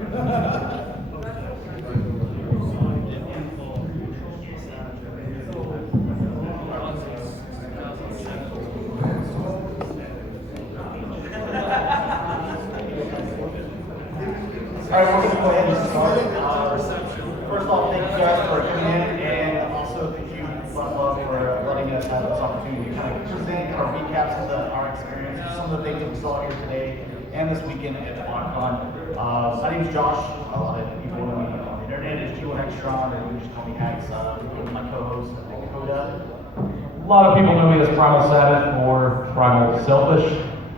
All right, we're going to go ahead and start. First off, thank you guys for coming in, and also thank you, Botcon, for letting us have this opportunity to kind of present our recaps of our experience, some of the things that we saw here today and this weekend at Botcon. My name is Josh. A lot of people know me on the internet as G1Xtron, and you just call me Hags. My co-host, Dakota. A lot of people know me as PrimalSabbath or PrimalSelfish.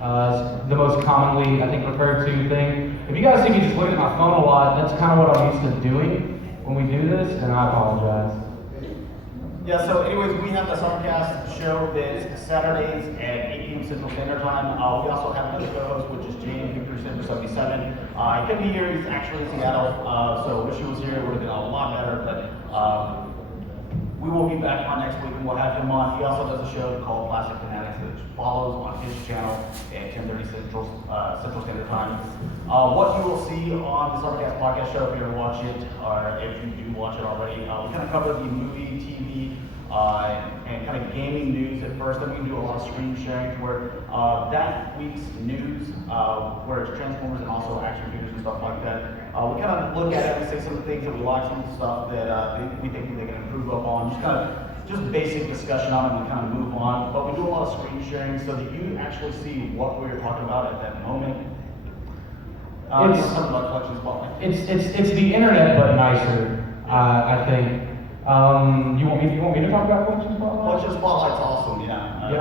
It's the most commonly, I think, referred to thing. If you guys see me just looking at my phone a lot, that's kind of what I'm used to doing when we do this, and I apologize. Yeah, so anyways, we have the Cybercast show that's Saturdays at 8 p.m. Central Standard Time. We also have another co-host, which is Jaim, who presents for 77. He couldn't be here, he's actually in Seattle, so wish he was here, it would have been a lot better, but we will be back on next week and we'll have him on. He also does a show called Plastic Fanatics, which follows on his channel at 10:30 Central Standard Time. What you will see on the Cybercast Podcast Show, if you ever watch it, or if you do watch it already, we kind of cover the movie, TV, and kind of gaming news at first. Then we can do a lot of screen sharing where that week's news, where it's Transformers and also action figures and stuff like that. We kind of look at it and say some of the things that we like, some of the stuff that we think they can improve upon. Just basic discussion on it and kind of move on. But we do a lot of screen sharing so that you actually see what we're talking about at that moment. It's the internet, but nicer, I think. You want me to talk about Collection Spotlight? Collection Spotlight's awesome, yeah. Which I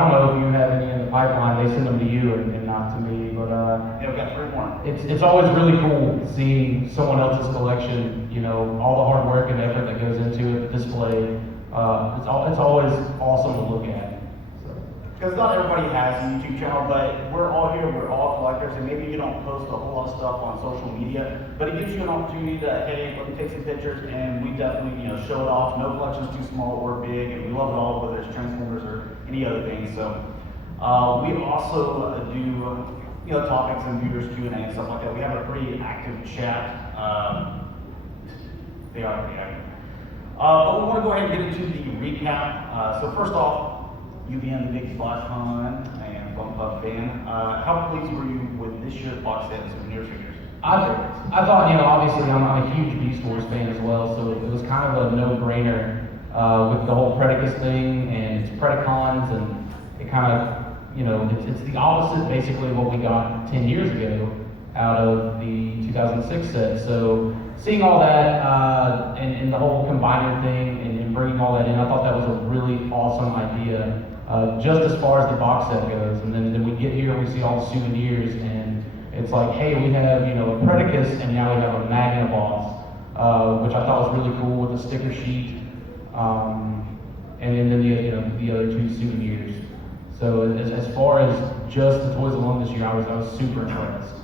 don't know if you have any in the pipeline. They send them to you and not to me, but we've got 3 more. It's always really cool seeing someone else's collection. All the hard work and effort that goes into it, display. It's always awesome to look at. Because not everybody has a YouTube channel, but we're all here, we're all collectors, and maybe you don't post a whole lot of stuff on social media, but it gives you an opportunity to, hey, let me take some pictures, and we definitely, show it off. No collection's too small or big, and we love it all, whether it's Transformers or any other thing. So we also do, topics and viewers Q&A and stuff like that. We have a pretty active chat. They are pretty active. But we want to go ahead and get into the recap. So first off, you being the big Botcon and Bump Club fan, how pleased were you with this year's box set and souvenir figures? I thought, obviously I'm a huge Beast Wars fan as well, so it was kind of a no-brainer with the whole Predicus thing and its Predacons, and it kind of, it's the opposite basically of what we got 10 years ago out of the 2006 set. So seeing all that and the whole combiner thing and bringing all that in, I thought that was a really awesome idea. Just as far as the box set goes, and then we get here and we see all the souvenirs, and it's like, hey, we have a Predicus, and now we have a Magna boss, which I thought was really cool with the sticker sheet, and then the other 2 souvenirs. So as far as just the toys alone this year, I was super impressed.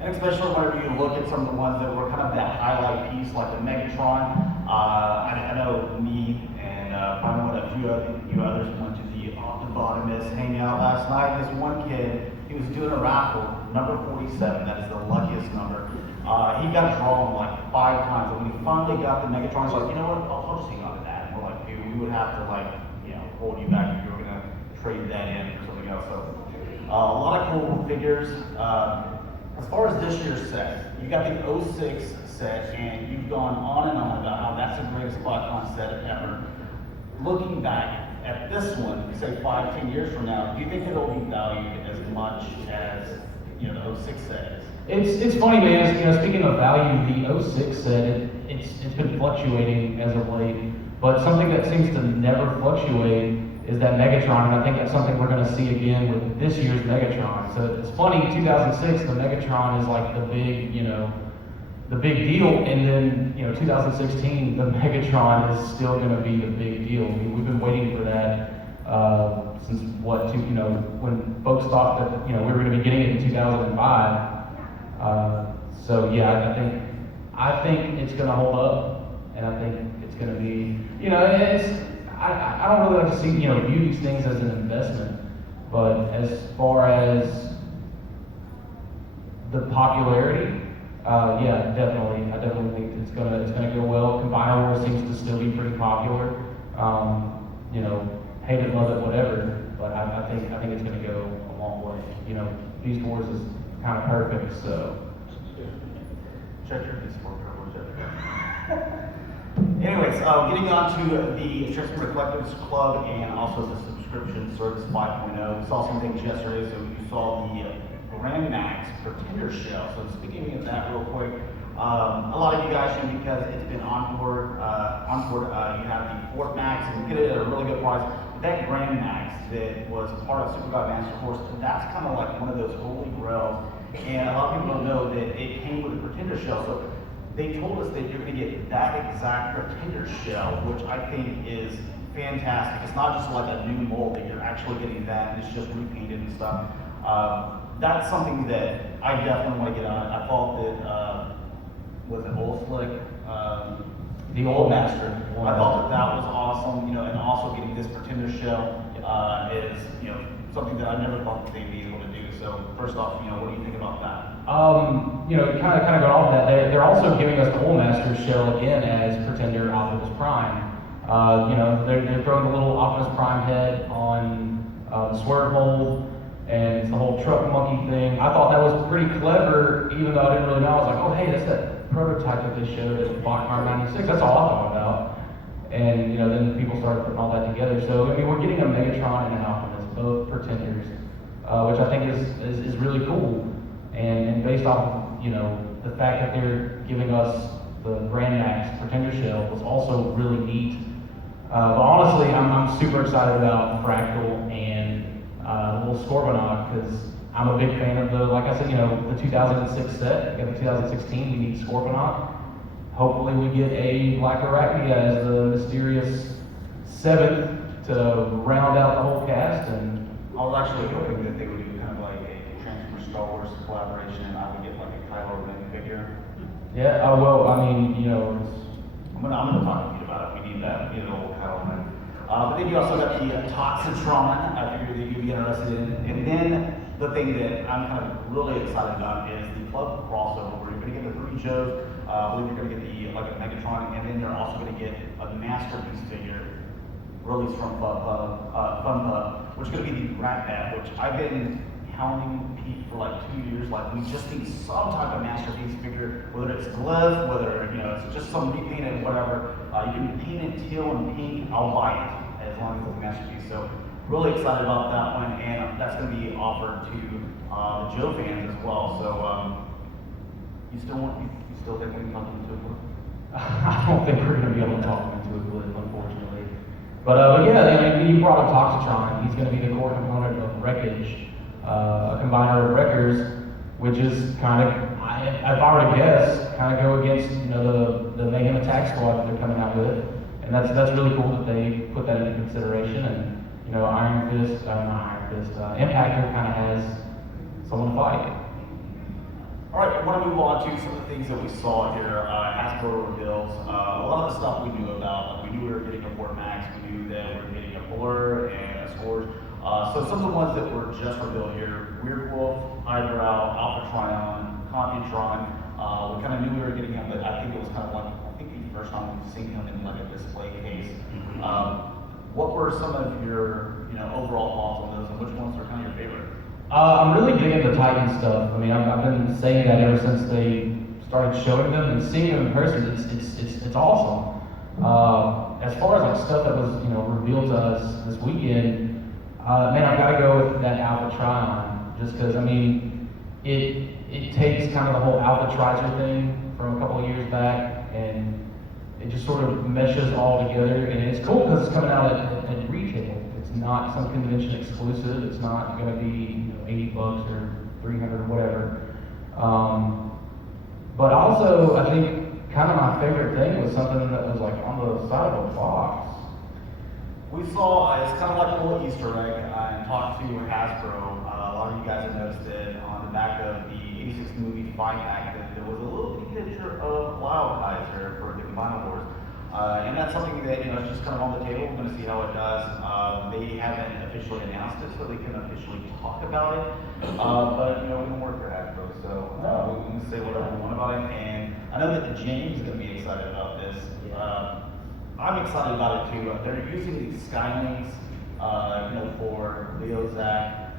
And especially whenever you look at some of the ones that were kind of that highlight piece, like the Megatron. I know me and probably a few others went to the Optibotimus hangout last night. This one kid, he was doing a raffle, number 47, that is the luckiest number. He got drawn like 5 times, and when he finally got the Megatron, he's like, you know what, I'll just hang on to that. And we're like, dude, we would have to hold you back if you were gonna trade that in for something else. So a lot of cool figures. As far as this year's set, you got the 06 set, and you've gone on and on about how that's the greatest Botcon set ever. Looking back at this one, say 5-10 years from now, do you think it'll be valued as much as the 06 set is? It's funny, man. Speaking of value, the 06 set it's been fluctuating as of late, but something that seems to never fluctuate is that Megatron, and I think that's something we're going to see again with this year's Megatron. So it's funny, 2006, the Megatron is like the big deal, and then 2016, the Megatron is still going to be the big deal. We've been waiting for that since when folks thought that we were going to be getting it in 2005. So yeah, I think it's going to hold up, and I think it's going to be I don't really like to see, view these things as an investment, but as far as the popularity, yeah, definitely. I definitely think it's gonna go well. Combiner Wars seems to still be pretty popular. You know, hate it, love it, whatever. But I think it's gonna go a long way. You know, Beast Wars is kind of perfect, so. Check your Beast Wars. Anyways, getting on to the Transformers Collectives Club and also the subscription service 5.0. We saw some things yesterday, so you saw the Grand Max Pretender Shell. So speaking of that real quick, a lot of you guys should, because it's been Encore, you have the Fort Max, and you get it at a really good price. But that Grand Max that was part of Super God Master Force, that's kind of like one of those holy grails. And a lot of people don't know that it came with a Pretender Shell. So they told us that you're going to get that exact Pretender Shell, which I think is fantastic. It's not just like a new mold, that you're actually getting that, and it's just repainted and stuff. That's something that I definitely want to get on. I thought that, was it Old Slick? The Old Master. I thought that was awesome, you know, and also getting this Pretender Shell is, you know, something that I never thought that they'd be able to do. So first off, you know, what do you think about that? You know, kind of got off that. They're also giving us the Old Master Shell again as Pretender Optimus Prime. You know, they're throwing the little Optimus Prime head on the swerve mold, and it's the whole truck monkey thing. I thought that was pretty clever, even though I didn't really know. I was like, oh hey, that's that prototype that they showed at Botcon 96. That's all I thought about. And you know, then people started putting all that together. So I mean, we're getting a Megatron and an Optimus, both Pretenders, which I think is really cool. And based off of, you know, the fact that they're giving us the Grand Max Pretender Shell was also really neat. But honestly, I'm super excited about Fractal and the little Scorponok, because I'm a big fan of the, like I said, you know, the 2006 set. We got the 2016, we need Scorponok. Hopefully we get a Black Arachnia as the mysterious seventh to round out the whole cast. And I was actually hoping that they would do kind of like a Transformers Star Wars collaboration, and I would get like a Kylo Ren figure. Yeah, well, I mean, you know, I'm gonna talk to you about it. We need that, you know, Kylo Ren. But then you also got the Toxitron. I figured that you'd be interested in. And then the thing that I'm kind of really excited about is the club crossover, where you're gonna get the three Joes. I believe you're gonna get the like a Megatron, and then you're also gonna get a Masterpiece figure released from FunPub, which is gonna be the Rat Bat, which I've been hounding Pete for like 2 years. Like, we just need some type of Masterpiece figure, whether it's glyph, whether, you know, it's just some repainted whatever. You can paint it teal and pink, I'll buy it as long as it's a Masterpiece. So really excited about that one, and that's going to be offered to the Joe fans as well. So you still think we can talk into it? I don't think we're going to be able to talk him into a glyph, unfortunately. But yeah, you brought up Toxitron. He's going to be the core component of Wreckage, a combiner of Wreckers, which is kind of, if I were to guess, kind of go against, you know, the Mayhem Attack Squad that they're coming out with. And that's really cool that they put that into consideration. And you know, Impactor kind of has someone to fight. All right, I want to move on to some of the things that we saw here. Hasbro reveals a lot of the stuff we knew about. Like, we knew we were getting a Fort Max, we knew that we were getting a Blur and a Scourge. So some of the ones that were just revealed here: Weird Wolf, Highbrow, Alpha Trion, Computron. We kind of knew we were getting him, but I think it was kind of like, the first time we've seen him in like a display case. What were some of your, you know, overall thoughts on those, and which ones are kind of your favorite? I'm really digging the Titan stuff. I mean, I've been saying that ever since they started showing them, and seeing them in person, it's awesome. As far as like stuff that was, you know, revealed to us this weekend, man, I gotta go with that Alpha Trion, just because, I mean, it takes kind of the whole Alpha Tricer thing from a couple of years back, and it just sort of meshes all together, and it's cool because it's coming out at retail. It's not some convention exclusive. It's not going to be, you know, $80 or $300 or whatever. But also, I think kind of my favorite thing was something that was like on the side of a box. We saw, it's kind of like a little Easter egg, and talked to Hasbro. A lot of you guys have noticed that on the back of the 86 movie Fight Act, that there was a little picture of Loud Kaiser for the Combiner Wars. And that's something that, it's just kind of on the table. We're going to see how it does. They haven't officially announced it, so they can officially talk about it. But, we don't work for Hasbro, so we can say whatever we want about it. And I know that James is going to be excited about this. I'm excited about it too. They're using these Skylings, for Leo Zach.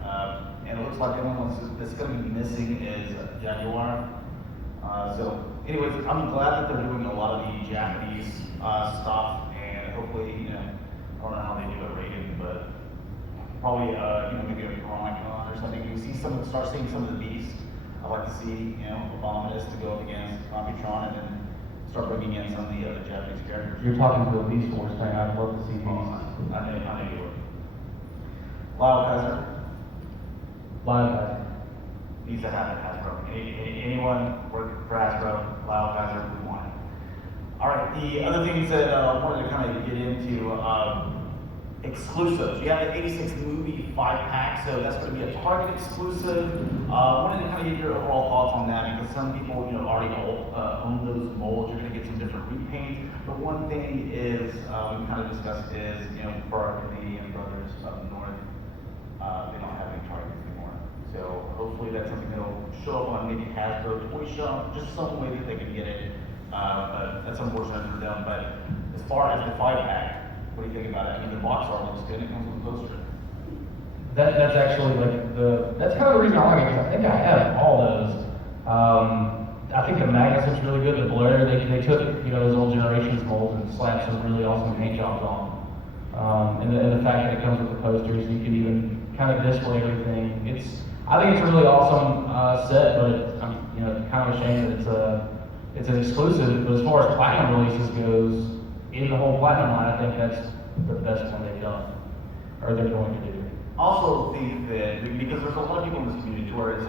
And it looks like the only one that's going to be missing is Jaguar. So, anyways, I'm glad that they're doing a lot of the Japanese stuff, and hopefully, I don't know how they do it rated, but probably, maybe a Chronicon or something. You see start seeing some of the beasts. I'd like to see, Abominus to go up against Computron, and then start bringing in some of the other Japanese characters. You're talking to a Beast Wars fan. I'd love to see these. I know you would. Lyle Kaiser. Needs to happen, Hasbro. Anyone working for Hasbro, Lyle Kaiser, we want it. All right, the other things that I wanted to kind of get into, exclusives. You have the 86 movie 5-pack, so that's going to be a Target exclusive. Wanted to kind of get your overall thoughts on that, because some people, already own those molds. You're going to get some different repaints. But one thing is, we kind of discussed is, for our Canadian brothers up north, they don't have any Targets anymore. So hopefully that's something that'll show up on maybe Hasbro Toy Shop, just some way that they can get it. But that's unfortunate for them. But as far as the 5-pack, what do you think about it? I mean, the box art looks good. It comes with a poster. That's actually that's kind of the reason I like it, because I think I have all those. I think the Magnus looks really good. The Blair, they took those old Generations molds and slapped some really awesome paint jobs on. And the fact that it comes with the posters, you can even kind of display everything. I think it's a really awesome set, but I'm kind of ashamed that it's an exclusive. But as far as platinum releases goes, in the whole platinum line, I think that's the best one they've done, or they're going to do. Also think that, because there's a lot of people in this community where it's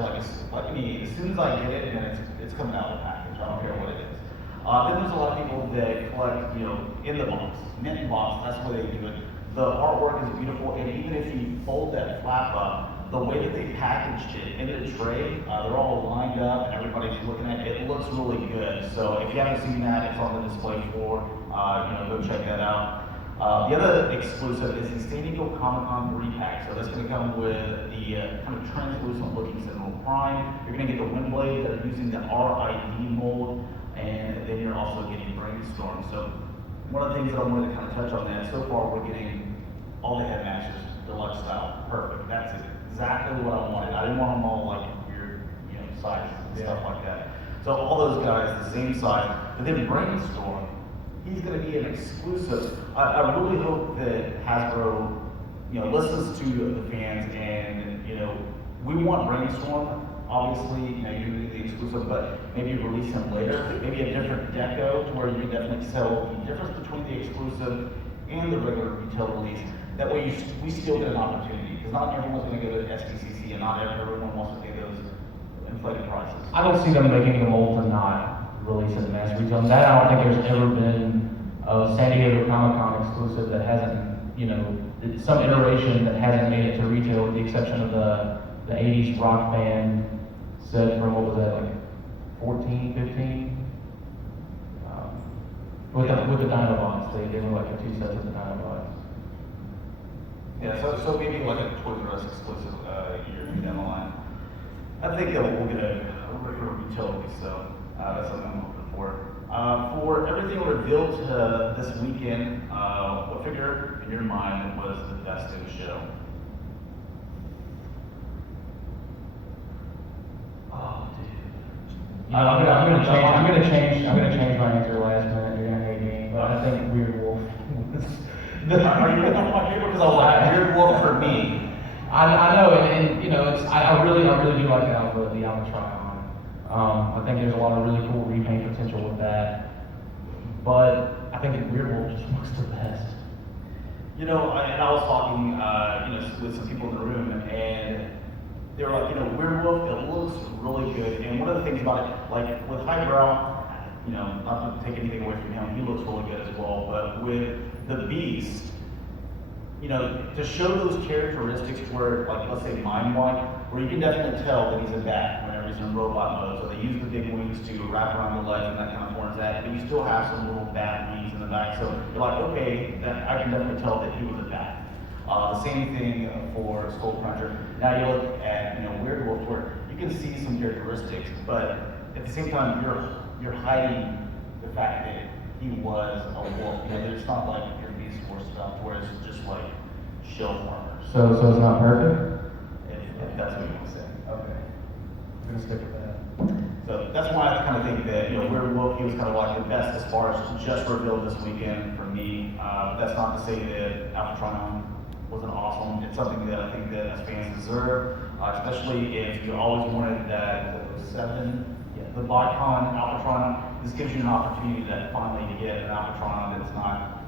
like me, as soon as I get it, then it's coming out of the package. I don't care what it is. Then there's a lot of people that collect, in the box, mint in box. That's the way they do it. The artwork is beautiful, and even if you fold that flap up, the way that they packaged it in the tray, they're all lined up, and everybody's looking at it. It looks really good. So if you haven't seen that, it's on the display floor. Go check that out. The other exclusive is the San Diego Comic-Con 3-pack. So that's going to come with the kind of translucent looking Sentinel Prime. You're going to get the wind blade that are using the RID mold, and then you're also getting Brainstorm. So one of the things that I wanted to kind of touch on that, so far we're getting all the headmasters deluxe style. Perfect. That's exactly what I wanted. I didn't want them all like weird, sizes and stuff like that. So all those guys, the same size. But then Brainstorm, he's going to be an exclusive. I really hope that Hasbro, listens to the fans, and we want Brainstorm. Obviously, you do the exclusive, but maybe release him later. Maybe a different deco to where you can definitely tell the difference between the exclusive and the regular retail release. That way, we still get an opportunity, because not everyone's going to go to SDCC, and not everyone wants to pay those inflated prices. I don't see them making the mold and not releasing the mass retail. And that, I don't think there's ever been a San Diego Comic-Con exclusive that hasn't, some iteration that hasn't made it to retail, with the exception of the 80s rock band set from, what was that, like 14, 15? With the Dinobots, they were like the 2 sets of the Dinobots. Yeah, so maybe like a Toys R Us exclusive year down the line. I think that we'll get a regular retail release, so that's something I'm hoping for. For everything revealed this weekend, what figure in your mind was the best in the show? Oh, dude. I'm gonna change my answer last minute. You're gonna hate me, but I think Weird Wolf. Are you looking at my paper? Because I was like, Weird Wolf for me. I know, and I really do like the Alpha Trion. I think there's a lot of really cool repaint potential with that. But I think the Weird Wolf just looks the best. And I was talking, with some people in the room, and they were like, Weird Wolf, it looks really good. And one of the things about it, like with Highbrow, not to take anything away from him, he looks really good as well. But with the Beast, to show those characteristics where, like, let's say Mind Wipe, where you can definitely tell that he's a bat whenever he's in robot mode. So they use the big wings to wrap around the legs and that kind of forms that, but you still have some little bat wings in the back. So you're like, okay, I can definitely tell that he was a bat. The same thing for Skull Cruncher. Now you look at Weird Wolf, where you can see some characteristics, but at the same time you're hiding the fact that he was a wolf. It's not like your Beast Wars stuff where it's just like shell farmers. So it's not perfect? If that's what you want to say. Okay. I'm gonna stick with that. So that's why I kind of think that Weird Wolf, he was kind of like the best as far as just revealed this weekend for me. That's not to say that Alphatron wasn't awesome. It's something that I think that as fans deserve, especially if you always wanted that the Botcon Alphatron. This gives you an opportunity to finally get an Alphatron that's not,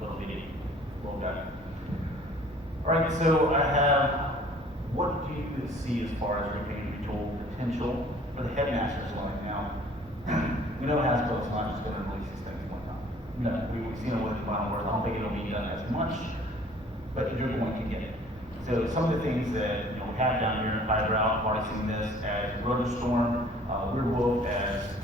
little bitty, little guy. All right, so I have, what do you see as far as repainting retool potential for the Headmasters line now? We know Hasbro's not just going to release these things one time. No, we've seen it with the Final Wars. I don't think it'll be done as much, but you're going to get it. So some of the things that we have down here in Highbrow, I've already seen this as Rotostorm, Weird Wolf as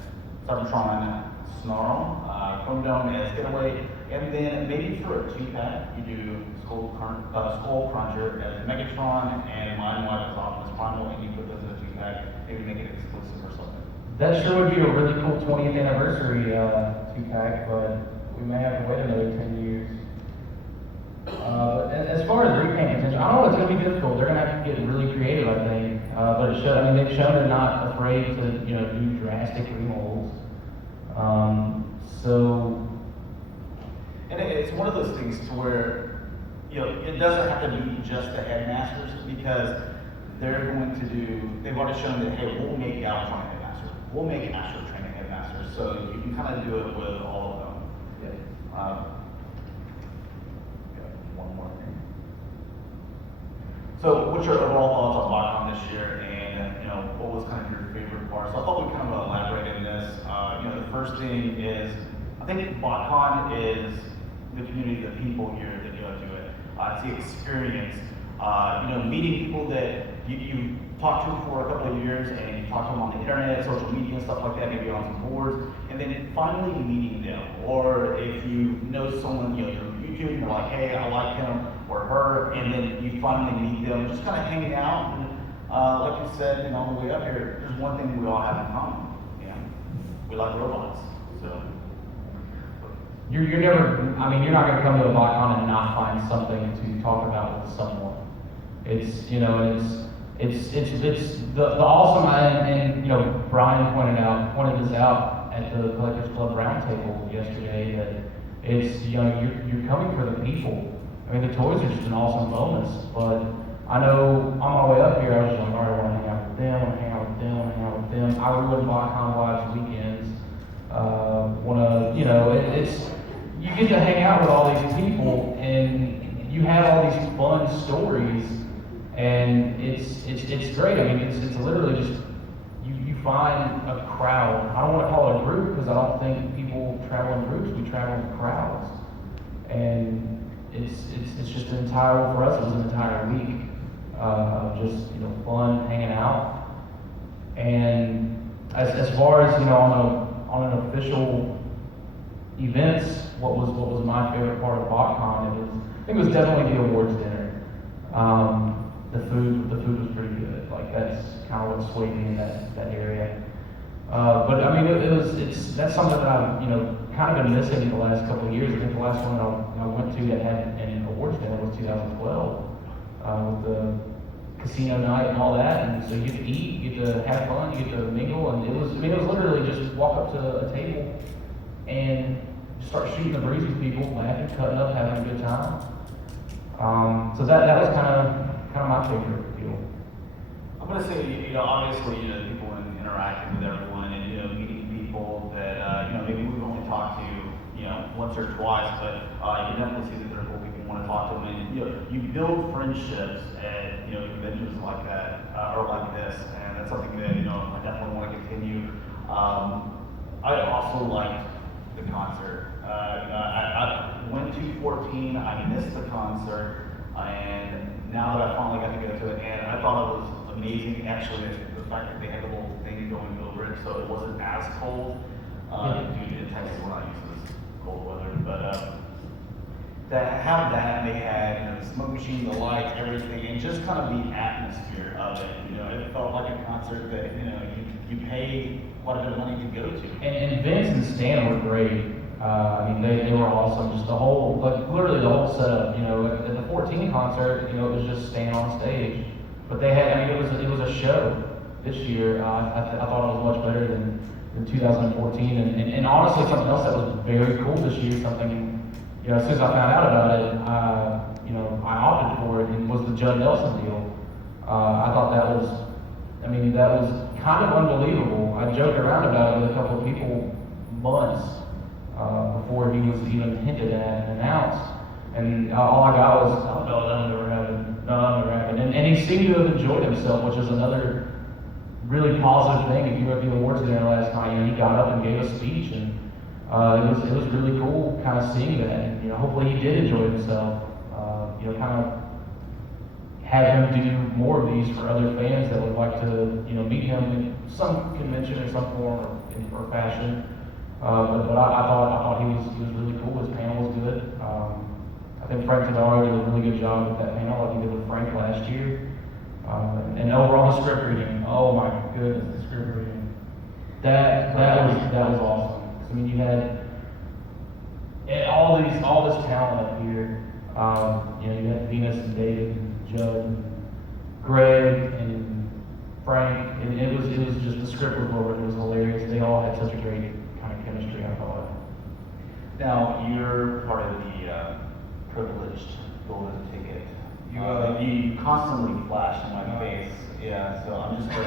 Cybertron Snarl, Chrome Dome as Getaway, and then maybe for a 2-pack, you do Skull Cruncher as Megatron and Mind Wipe as Optimus Primal, and you put those in a 2-pack, maybe make it exclusive or something. That sure would be a really cool 20th anniversary 2-pack, but we may have to wait another 10 years. But as far as repaint potential, I don't know, it's going to be difficult. They're going to have to get really creative, I think. But they've shown they're not afraid to, do drastic remolds. And it's one of those things to where, it doesn't have to be just the Headmasters, because they've already shown that, hey, we'll make Galvatron Headmasters. We'll make Astro Training Headmasters. So you can kind of do it with all of them. Yeah. One more thing. So what's your overall thoughts on Botcon this year, and what was kind of your favorite part? So I thought we kind of elaborated on this. The first thing is, I think Botcon is the community, the people here that go to it. It's the experience. Meeting people that you talk to for a couple of years, and you talk to them on the internet, social media, and stuff like that, maybe on some boards, and then finally meeting them. Or if you know someone, through YouTube, and you're like, hey, I like him or her, and then you finally meet them, just kind of hanging out. And like you said, on the way up here, there's one thing we all have in common. We like robots. So you're never, you're not going to come to a Botcon and not find something to talk about with someone. It's the awesome, and Brian pointed this out at the Collectors Club Roundtable yesterday, that it's, you're coming for the people. The toys are just an awesome bonus, but I know on my way up here, I was just like, all right, I want to hang out with them, I want to hang out with them, I want to hang out with them. I ruin Botcon Lives weekends. You get to hang out with all these people, and you have all these fun stories, and it's great. It's literally just, you find a crowd. I don't want to call it a group, because I don't think people travel in groups, we travel in crowds. And it's just an entire, for us, it was an entire week of just, fun, hanging out. And as far as, on an official events, what was my favorite part of Botcon? I think it was definitely the awards dinner. The food was pretty good. Like, that's kind of what swayed me in that area. But that's something that I've kind of been missing in the last couple of years. I think the last one I went to that had an awards dinner was 2012 with the casino night and all that. And so you get to eat, you get to have fun, you get to mingle, and it was literally just walk up to a table and start shooting the breeze with people, laughing, cutting up, having a good time. So that was kind of my favorite deal. I'm going to say, obviously, people interacting with everyone and, meeting people that, maybe we've only talked to, once or twice, but you can definitely see that there are people you want to talk to them. And, you build friendships at, conventions like that, or like this, and that's something that, I definitely want to continue. I also liked the concert. I went to 14, I missed the concert, and now that I finally got to go to it, and I thought it was amazing. Actually, the fact that they had the little thing going over it, so it wasn't as cold due to Texas. We're not used to this cold weather, but that have that, they had the smoke machine, the lights, everything, and just kind of the atmosphere of it. It felt like a concert that you pay quite a bit of money to go to. And Vince and Stan were great. I mean, they were awesome. Just the whole, like literally the whole setup. At the 14 concert, it was just Stan on stage. But they had, I mean, it was a show this year. I thought it was much better than 2014. And honestly, something else that was very cool this year, something, as soon as I found out about it, I opted for it, and was the Judd Nelson deal. I thought that was kind of unbelievable. I joked around about it with a couple of people months before he was even hinted at and announced. And all I got was, oh no, that'll never happen. No, that'll never happen. And he seemed to have enjoyed himself, which is another really positive thing. If you were at the awards dinner last night, he got up and gave a speech, and it was really cool kind of seeing that. And hopefully he did enjoy himself. Kind of have him do more of these for other fans that would like to, meet him in some convention or some form or fashion. But I thought he was really cool. His panel was good. I think Frank Tadaro did a really good job with that panel, like he did with Frank last year. And overall, the script reading. Oh my goodness, the script reading. That was awesome. I mean, you had all this talent up here. You had Venus and David and Judd and Greg and Frank, and it was just, the script was over. It was hilarious. They all had such a great kind of chemistry, I thought. Now, you're part of the privileged golden ticket. You constantly flash in my face. Yeah, so I'm just a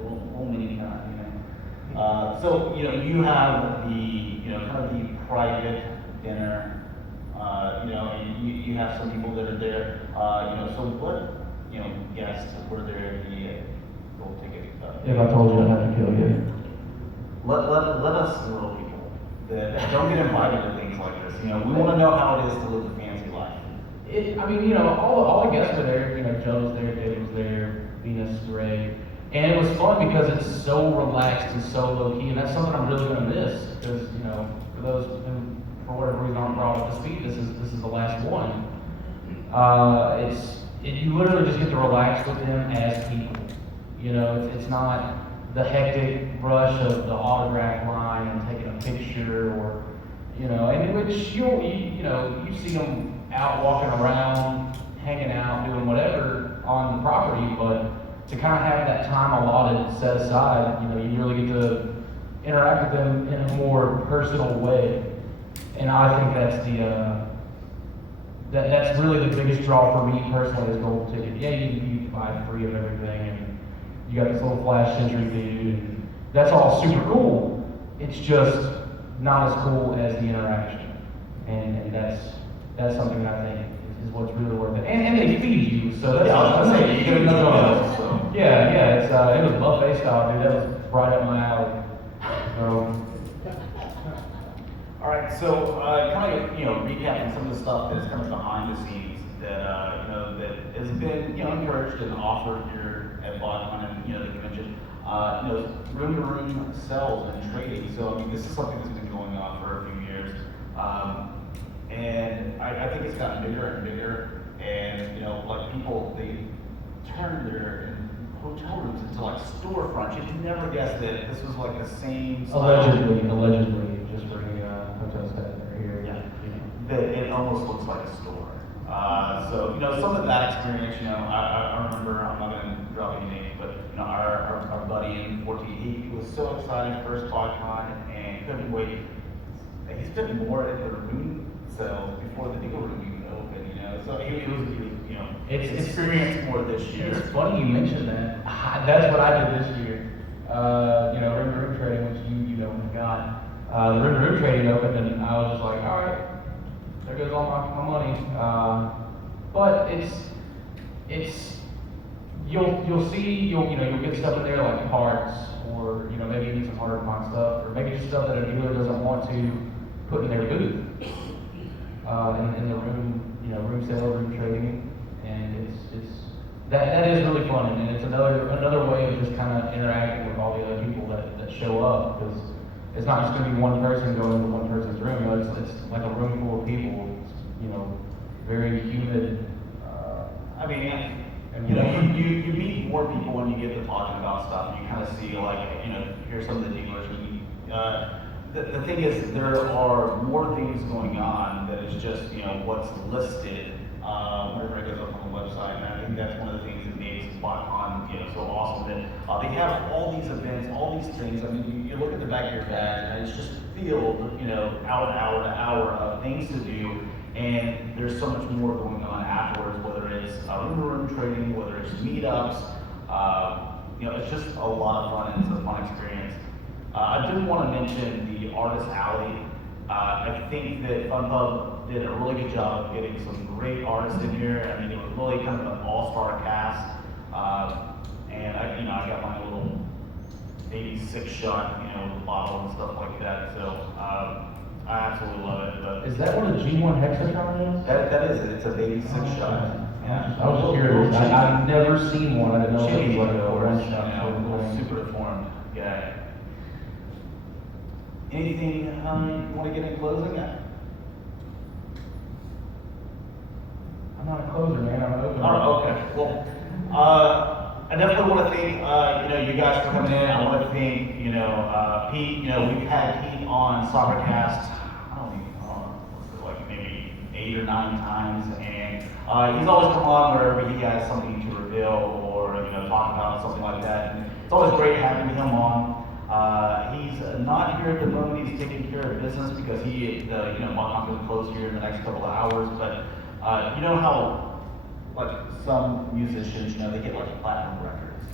little mini nut, So, you have the, kind of the private dinner. You have some people that are there. So what, guests were there at the gold ticket? If I told you, I'd have to kill you. Let us little people that don't get invited to things like this. We want to know how it is to live a fancy life. All the guests were there. Joe was there, David was there, Venus, Greg. And it was fun because it's so relaxed and so low key, and that's something I'm really going to miss. Because, for those who, for whatever reason, aren't brought up to speed, this is the last one. You literally just get to relax with them as people. It's not the hectic rush of the autograph line and taking a picture, or and which you see them out walking around, hanging out, doing whatever on the property, but to kind of have that time allotted, set aside, you really get to interact with them in a more personal way. And I think that's that's really the biggest draw for me personally is gold ticket. Yeah, you buy 3 of everything, and you got this little flash century view, and that's all super cool. It's just not as cool as the interaction, and that's something that I think is what's really worth it. And they feed you, so that's you get another meal. So. Yeah, it's it was buffet style, dude. That was right up my alley. So. All right, so kind of recapping some of the stuff that's kind of behind the scenes that that has been encouraged and offered here at Botcon and the convention. Room-to-room sales and trading. So I mean, this is something that's been going on for a few years, and I think it's gotten bigger and bigger. And like people, they turn their hotel rooms into like storefronts. You'd never guess that this was like the same. Allegedly, just for hotel staff that are here. Yeah, that it almost looks like a store. So some of that experience, I remember. I'm not going to drop any names, but our buddy in 14, he was so excited first Botcon and couldn't wait. He spent more at the room sales before the deal room even opened. So he was it's experienced more this year. It's funny you mentioned that. That's what I did this year. Room trading, which you got. The room trading opened, and I was just like, all right, there goes all my money. But you'll get stuff in there like parts, or maybe you need some harder to find stuff, or maybe just stuff that a dealer doesn't want to put in their booth in the room, room sale, room trading, and That is really fun, and it's another way of just kind of interacting with all the other people that show up, because it's not just going to be one person going into one person's room. You know, it's like a room full of people. It's, you know, very humid. I mean, you know, you meet more people when you get to talking about stuff. You kind of see, like, you know, here's some of the dealers. The thing is, there are more things going on that is just, you know, what's listed whenever it goes up on the website. And I think that's one of the things that makes Botcon, you know, so awesome. That they have all these events, all these things. I mean, you look at the back of your bag, and it's just filled, you know, hour to hour of things to do. And there's so much more going on afterwards, whether it's room trading, whether it's meetups. You know, it's just a lot of fun, and it's a fun experience. I did want to mention the Artist Alley. I think that FunPub did a really good job of getting some great artists in here. I mean, it was really kind of an all-star cast. And I got my little 86 shot, you know, with the bottle and stuff like that. So I absolutely love it. But Is that what a G1 Hexatron is? that is it. It's a baby 6-shot. Yeah. I was just curious. I've never seen one. I didn't know it was like a one shot. Super informed guy. Anything you want to get in closing? I'm not a closer, man. I'm an opener. Oh, okay. Well, I definitely want to thank you guys for coming in. I want to thank Pete. You know, we've had Pete on Cybercast. I don't know, what's it, like maybe 8 or 9 times, and he's always come on wherever he has something to reveal or talk about something like that. And it's always great having him on. He's not here at the moment. He's taking care of business because Botcon's going to close here in the next couple of hours. But you know how, like, some musicians, they get like platinum records,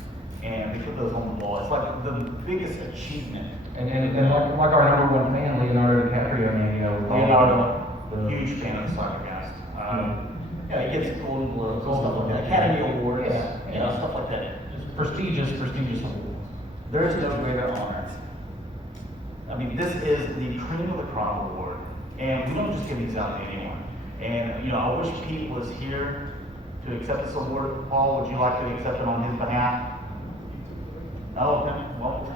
and they put those on the wall. It's like the biggest achievement. And like our number one fan, Leonardo DiCaprio, man, Leonardo, huge fan of the Cybercast. Yeah, he gets Golden Globes, stuff like that, Academy Awards, stuff like that. Just prestigious awards. There is no greater honor. I mean, this is the cream of the crop award, and we don't just give these out to anyone. And I wish Pete was here to accept this award. Paul, would you like to accept it on his behalf? Oh, okay. Well,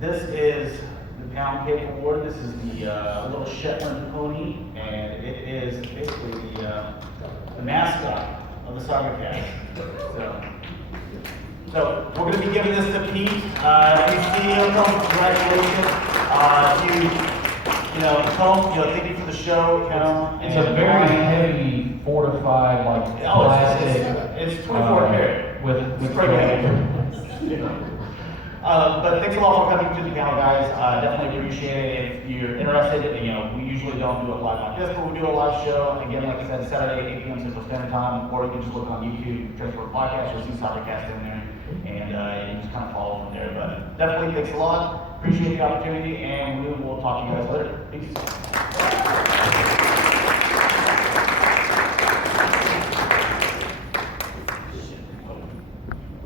this is the Pound Cake Award. This is the little Shetland pony, and it is basically the mascot of the Cybercast. So we're going to be giving this to Pete. If you see him, congratulations. Thank you for the show. It's a very heavy, fortified, like plastic. It's 24 karat. With great heavy. But thanks a lot for coming to the panel, guys. Definitely appreciate it. If you're interested, we usually don't do it live like this, but we do a live show. Again, like I said, Saturday, 8 p.m. Central Standard Time, or you can just look on YouTube, Transformers Podcast, you'll see Cybercast in there, and you just kind of follow from there. But definitely thanks a lot. Appreciate the opportunity, and we will talk to you guys later. Peace.